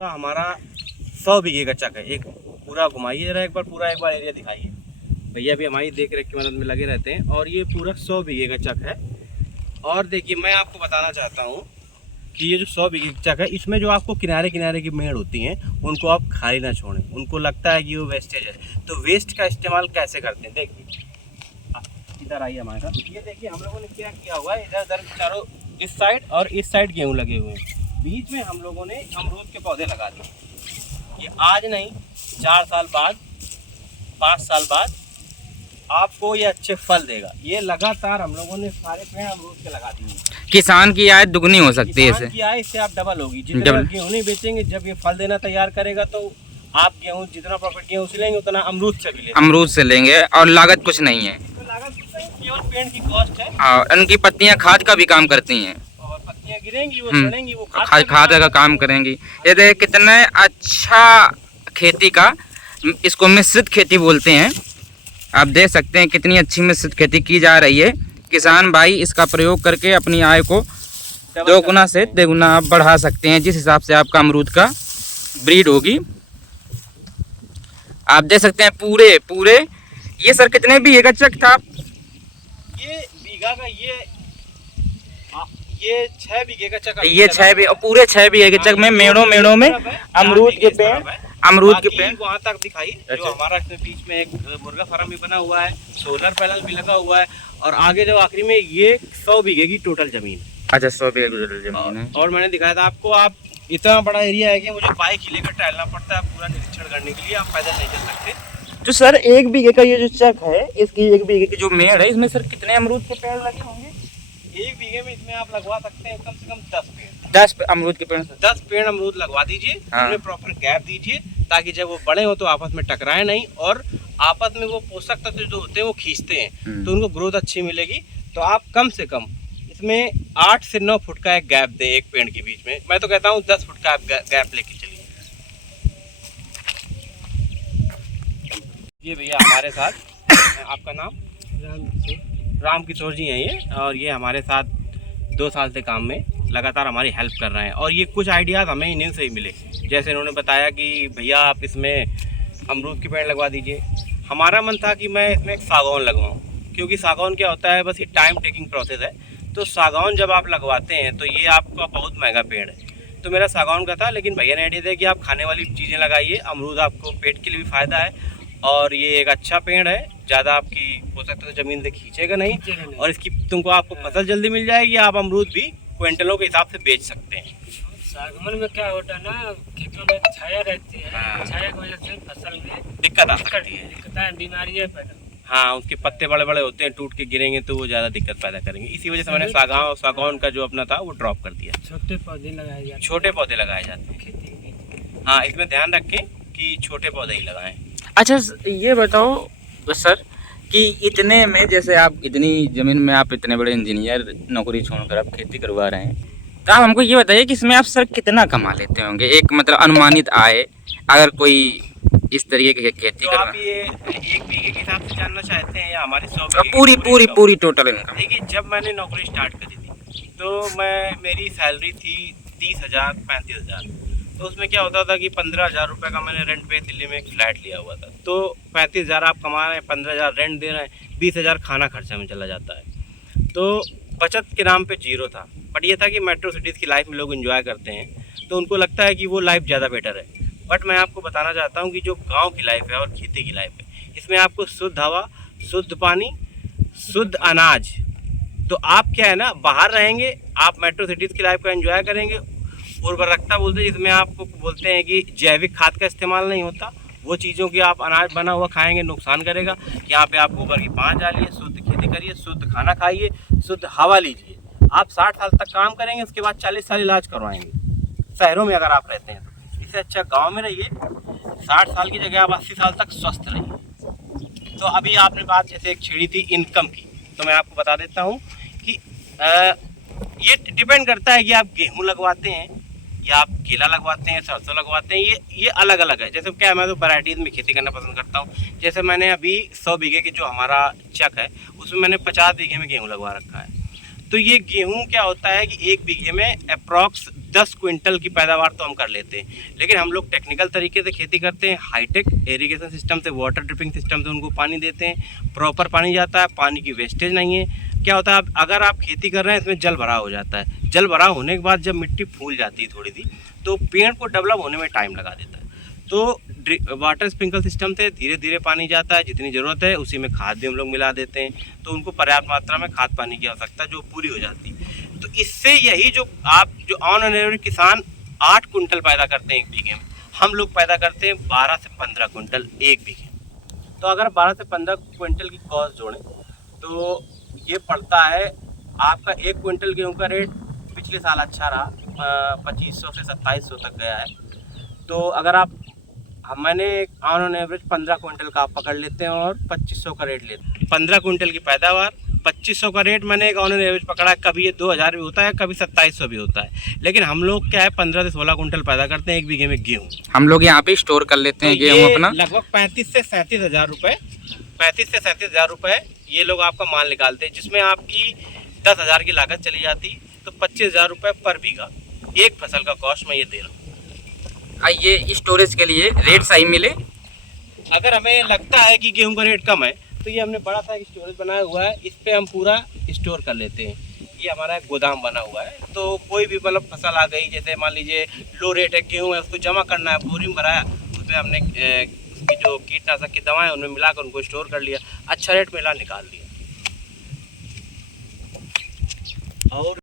हमारा 100 बीघे का चक है। एक पूरा घुमाइए जरा, एक बार एरिया दिखाइए। भैया भी हमारी देख रेख की मदद में लगे रहते हैं और ये पूरा 100 बीघे का चक है। और देखिए, मैं आपको बताना चाहता हूँ कि ये जो 100 बीघे का चक है, इसमें जो आपको किनारे किनारे की मेड़ होती हैं उनको आप खाली ना छोड़ें। उनको लगता है कि वो वेस्टेज है, तो वेस्ट का इस्तेमाल कैसे करते हैं देखिए। इधर आइए हमारे साथ। ये देखिए, हम लोगों ने क्या किया हुआ है, इधर उधर चारों इस साइड और इस साइड गेहूँ लगे हुए हैं। बीच में हम लोगों ने अमरूद के पौधे लगा दिए। ये आज नहीं, 4 साल बाद, 5 साल बाद आपको ये अच्छे फल देगा। ये लगातार हम लोगों ने सारे पेड़ अमरूद के लगा दिए। किसान की आय दुगनी हो सकती है इससे। किसान की आय इससे आप डबल होगी। जितना गेहूँ नहीं बेचेंगे, जब ये फल देना तैयार करेगा तो आप गेहूँ जितना प्रॉफिट गेहूँ से लेंगे उतना अमरूद से भी लेंगे। अमरूद से लेंगे और लागत कुछ नहीं है। तो लागत कुछ नहीं, केवल पेड़ की कॉस्ट है। और उनकी पत्तियां खाद का भी काम करती हैं। और पत्तियां गिरेंगी, वो सड़ेंगी, वो खाद का काम करेंगी। ये देख कितने अच्छा खेती का, इसको मिश्रित खेती बोलते हैं। आप देख सकते हैं कितनी अच्छी मिश्रित खेती की जा रही है। किसान भाई इसका प्रयोग करके अपनी आय को 2 गुना से 3 गुना आप बढ़ा सकते हैं, जिस हिसाब से आपका अमरूद का ब्रीड होगी। आप देख सकते हैं पूरे ये सर कितने बीघे का चक था? ये बीघा का ये 6 बीघे का चक। ये 6 बीघे, पूरे 6 बीघे के चक में मेड़ों में अमरूद के पेड़, वहाँ तक दिखाई। जो हमारा इसमें बीच में एक मुर्गा फार्म भी बना हुआ है, सोलर पैनल भी लगा हुआ है, और आगे जो आखिरी में ये 100 बीघे की टोटल जमीन। अच्छा, 100 बीघे की टोटल जमीन है। और मैंने दिखाया था आपको, आप इतना बड़ा एरिया है कि मुझे बाइक ही लेकर टहलना पड़ता है पूरा निरीक्षण करने के लिए। आप पैदल नहीं चल सकते। तो सर 1 बीघे का ये जो चक है, इसकी 1 बीघे की जो मेड़ है, इसमें सर कितने अमरूद के पेड़ लगे होंगे? 1 बीघे में इसमें आप लगवा सकते हैं कम से कम 10 पेड़। 10 अमरूद के पेड़, 10 पेड़ अमरूद लगवा दीजिए। हाँ। उन्हें प्रॉपर गैप दीजिए ताकि जब वो बड़े हो तो आपस में टकराए नहीं, और आपस में वो पोषक तत्व जो होते हैं वो खींचते हैं, तो उनको ग्रोथ अच्छी मिलेगी। तो आप कम से कम इसमें 8 से 9 फुट का एक गैप दें एक पेड़ के बीच में। मैं तो कहता हूँ 10 फुट का आप गैप लेके चलिए। ये भैया हमारे साथ, आपका नाम? राम किशोर जी हैं ये, और ये हमारे साथ 2 साल से काम में लगातार हमारी हेल्प कर रहे हैं। और ये कुछ आइडियाज़ हमें इन्हीं से ही मिले। जैसे इन्होंने बताया कि भैया आप इसमें अमरूद के पेड़ लगवा दीजिए। हमारा मन था कि मैं इसमें एक सागौन लगवाऊँ, क्योंकि सागौन क्या होता है, बस ये टाइम टेकिंग प्रोसेस है। तो सागौन जब आप लगवाते हैं तो ये आपका बहुत महंगा पेड़ है, तो मेरा सागौन का था। लेकिन भैया ने आइडिया दिया कि आप खाने वाली चीज़ें लगाइए, अमरूद आपको पेट के लिए भी फ़ायदा है, और ये एक अच्छा पेड़ है, ज़्यादा आपकी पोषक तत्व ज़मीन से खींचेगा नहीं, और इसकी आपको फसल जल्दी मिल जाएगी। आप अमरूद भी क्विंटलों के हिसाब से बेच सकते हैं। सागवन में क्या होता है ना, खेतों में छाया रहती है। छाया की वजह से फसल में दिक्कत आ सकती है, बीमारियाँ पैदा। हाँ, उसके पत्ते बड़े बड़े होते हैं, टूट के गिरेंगे तो वो ज़्यादा दिक्कत पैदा करेंगे। इसी वजह से मैंने सागौन का जो अपना था वो ड्रॉप कर दिया। छोटे पौधे लगाए जाते हैं। छोटे पौधे लगाए जाते हैं खेती में। हाँ, इसमें ध्यान रखें कि छोटे पौधे ही लगाएं। अच्छा, ये बताओ सर कि इतने में, जैसे आप इतनी ज़मीन में आप इतने बड़े इंजीनियर नौकरी छोड़कर आप खेती करवा रहे हैं, तो आप हमको ये बताइए कि इसमें आप सर कितना कमा लेते होंगे, एक मतलब अनुमानित आय, अगर कोई इस तरीके की खेती तो कर आप ये 1 बीघे के हिसाब से जानना चाहते हैं या हमारी 100 बीघे पूरी टोटल इनकम? देखिए, जब मैंने नौकरी स्टार्ट करी थी तो मेरी सैलरी थी 30,000 35,000। तो उसमें क्या होता था कि 15,000 रुपये का मैंने रेंट पे दिल्ली में एक फ्लैट लिया हुआ था। तो 35,000 आप कमा रहे हैं, 15,000 रेंट दे रहे हैं, 20,000 खाना खर्चा में चला जाता है। तो बचत के नाम पे जीरो था। बट ये था कि मेट्रो सिटीज़ की लाइफ में लोग एंजॉय करते हैं, तो उनको लगता है कि वो लाइफ ज़्यादा बेटर है। बट मैं आपको बताना चाहता हूँ कि जो गांव की लाइफ है और खेती की लाइफ है, इसमें आपको शुद्ध हवा, शुद्ध पानी, शुद्ध अनाज। तो आप क्या है ना, बाहर रहेंगे, आप मेट्रो सिटीज़ की लाइफ को एंजॉय करेंगे। उर्वरकता बोलते हैं, जिसमें आपको बोलते हैं कि जैविक खाद का इस्तेमाल नहीं होता। वो चीज़ों की आप अनाज बना हुआ खाएंगे, नुकसान करेगा। यहाँ पे आप गोबर की पाँच डालिए, शुद्ध खेती करिए, शुद्ध खाना खाइए, शुद्ध हवा लीजिए। आप 60 साल तक काम करेंगे, उसके बाद 40 साल इलाज करवाएंगे शहरों में अगर आप रहते हैं तो। इससे अच्छा गांव में रहिए, 60 साल की जगह आप 80 साल तक स्वस्थ रहिए। तो अभी आपने बात जैसे एक छेड़ी थी इनकम की, तो मैं आपको बता देता हूँ कि ये डिपेंड करता है कि आप गेहूँ लगवाते हैं या आप केला लगवाते हैं, सरसों लगवाते हैं। ये अलग अलग है। जैसे क्या, मैं तो वैराइटीज़ में खेती करना पसंद करता हूँ। जैसे मैंने अभी 100 बीघे की जो हमारा चक है, उसमें मैंने 50 बीघे में गेहूँ लगवा रखा है। तो ये गेहूं क्या होता है कि एक बीघे में अप्रॉक्स 10 क्विंटल की पैदावार तो हम कर लेते हैं, लेकिन हम लोग टेक्निकल तरीके से खेती करते हैं। हाईटेक इरिगेशन सिस्टम से, वाटर ड्रिपिंग सिस्टम से उनको पानी देते हैं, प्रॉपर पानी जाता है, पानी की वेस्टेज नहीं है। क्या होता है, अगर आप खेती कर रहे हैं इसमें जल भराव हो जाता है, जल भराव होने के बाद जब मिट्टी फूल जाती है थोड़ी सी, तो पेड़ को डेवलप होने में टाइम लगा देता है। तो वाटर स्प्रिंकल सिस्टम से धीरे धीरे पानी जाता है, जितनी ज़रूरत है उसी में खाद भी हम लोग मिला देते हैं, तो उनको पर्याप्त मात्रा में खाद पानी की आवश्यकता जो पूरी हो जाती है। तो इससे यही जो ऑन एन एवरेज किसान 8 कुंटल पैदा करते हैं एक बीघे में, हम लोग पैदा करते हैं 12 से 15 कुंटल एक बीघे। तो अगर 12 से 15 कुंटल की कॉस्ट जोड़ें तो ये पड़ता है आपका 1 कुंटल गेहूँ का रेट पिछले साल अच्छा रहा, 2500 से 2700 तक गया है। तो अगर आप मैंने ऑन एवरेज 15 कुंटल का आप पकड़ लेते हैं और 2500 का रेट लेते हैं। 15 कुंटल की पैदावार, 2500 का रेट मैंने एक ऑन एवरेज पकड़ा है। कभी ये 2000 भी होता है, कभी 2700 भी होता है, लेकिन हम लोग क्या है 15 से 16 कुंटल पैदा करते हैं एक बीघे में गेहूँ। हम लोग यहाँ पे स्टोर कर लेते हैं तो गेहूँ अपना। लगभग 35 से 37 हज़ार रुपये, 35 से 37 हज़ार रुपये ये लोग आपका माल निकालते हैं, जिसमें आपकी 10,000 की लागत चली जाती, तो 25,000 रुपये पर बीघा एक फसल का कॉस्ट मैं ये दे रहा हूँ। ये स्टोरेज के लिए रेट सही मिले, अगर हमें लगता है कि गेहूं का रेट कम है तो ये हमने बड़ा सा एक स्टोरेज बनाया हुआ है, इस पे हम पूरा स्टोर कर लेते हैं। ये हमारा एक गोदाम बना हुआ है, तो कोई भी मतलब फसल आ गई, जैसे मान लीजिए लो रेट है गेहूं है, उसको जमा करना है, बोरी में भराया, उसमें हमने उसकी जो कीटनाशक की दवाएं उनमें मिलाकर उनको स्टोर कर लिया, अच्छा रेट मिला निकाल लिया। और